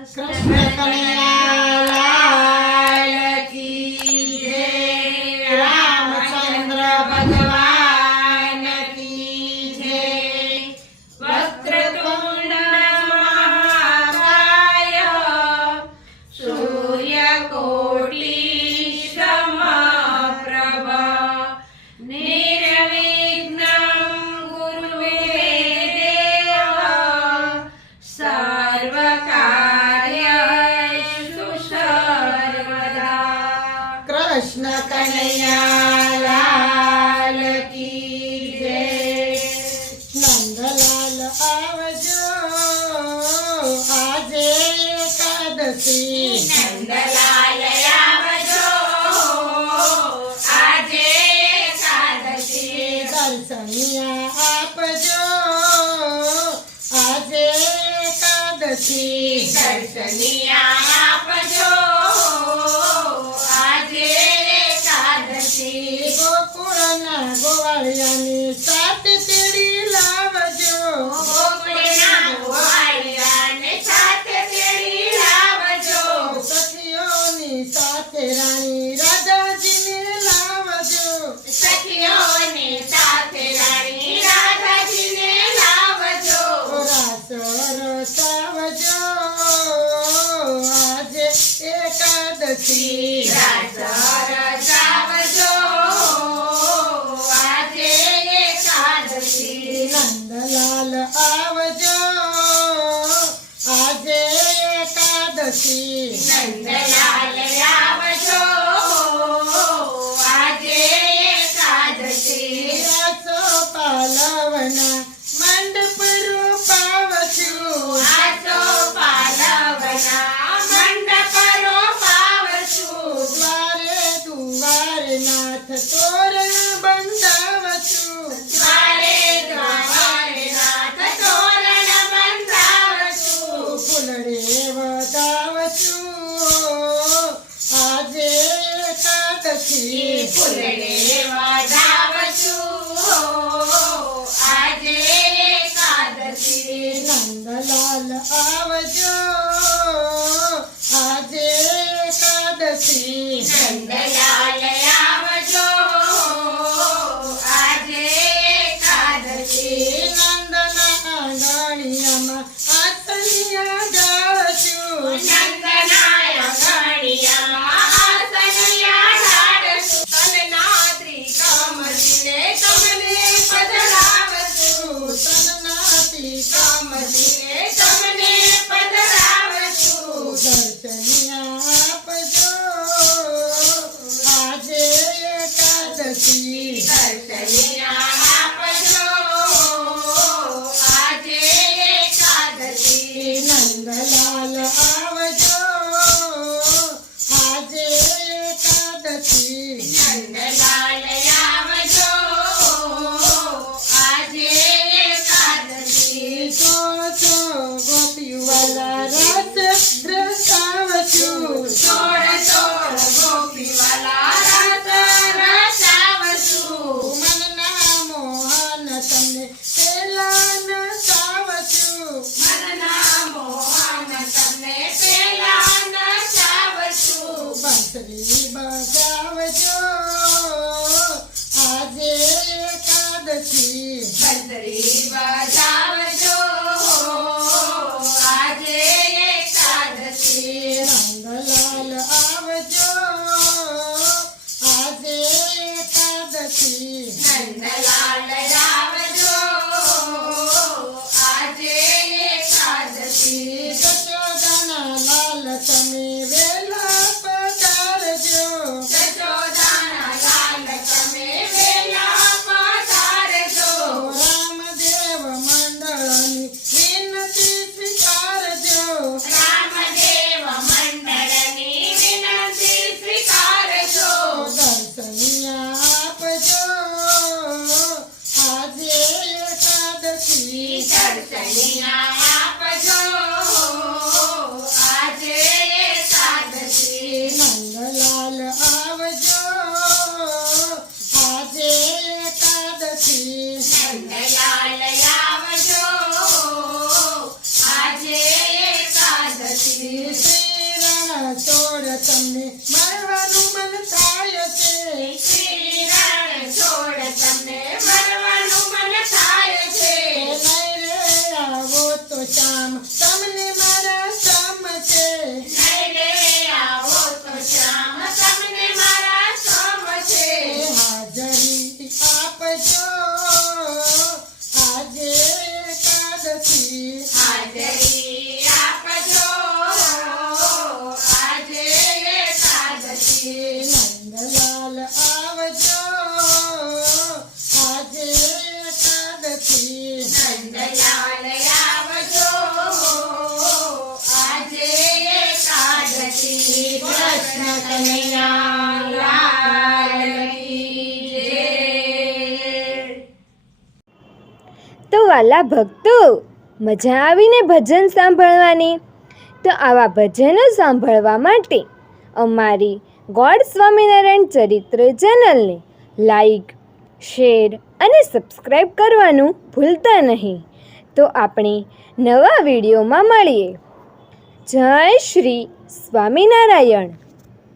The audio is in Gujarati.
કૃષ્ણ કનૈયા લાલ કી જય, રામચંદ્ર ભગવાન કી જય. વક્રતુંડ મહાકાય સૂર્યકોટી સમપ્રભ નિર્વિઘ્नं ગુરુમે દેવ સર્વકાર્યેષુ સર્વદા. કૃષ્ણ કનૈયા લાલ કી જય. નંદલાલ આવજો આજે એકાદશી. નંદલાલ આવજો આજે એકાદશી. દર્શનિયા આપજો આજે એકાદશી. દર્શનિયા આપજો આજે એકાદશી. ગોકુળના ગોવાળિયાની સાથે તેડી લાવજો. ગોકુળના ગોવાળિયાને સાથે તેડી લાવજો. સખીઓની સાથે રાણી રાધાજીને લાવજો. સખીઓની સાથે રાણી રાધાજીને લાવજો. રાસ રચાવજો આજે એકાદશી. રાસ રચાવજો આજે એકાદશી. નંદલાલ આવજો આજે એકાદશી. નંદલાલ આવજો આજે એકાદશી. રાસો પાલવના મંડપ રૂપાવશું. રાસો પાલવના મંડપ રૂપાવશું. દ્વારે દુવારે નાથ તોરણ બંધાવશું. દ્વારે દ્વારે નાથ તોરણ બંધાવશું. ફૂલડે વધાવશું આજે એકાદશી. ફૂલડે વધાવશું આજે એકાદશી. નંદલાલ આવજો આજે એકાદશી. નંદલાલ આવજો આજે એકાદશી. નંદના આંગણિયામાં આસનિયા ઢાળશું. નંદના આંગણિયામાં આસનિયા ઢાળશું. તનના શ્રી રણછોડ તમને મળવાનું મન થાય છે શ્રી રણછોડ તમને મળવાનું મન થાય છે નહીં રે આવો તો શ્યામ તમને મારા સમ છે નહીં રે આવો તો શ્યામ તમને મારા સમ છે હાજરી આપજો આજે એકાદશી હાજરી આપજો આજે એકાદશી નંદલાલ આવજો આજે એકાદશી નંદલાલ આવજો આજે એકાદશી કૃષ્ણ કનૈયા લાલ કી જય. તો વાલા ભક્તો, મજા આવીને ભજન સાંભળવાની? તો આવા ભજનો સાંભળવા માટે અમારી ગોડ સ્વામિનારાયણ ચરિત્ર ચેનલને લાઈક, શેર અને સબસ્ક્રાઈબ કરવાનું ભૂલતા નહીં. તો આપણે નવા વિડીયોમાં મળીએ. જય શ્રી સ્વામિનારાયણ.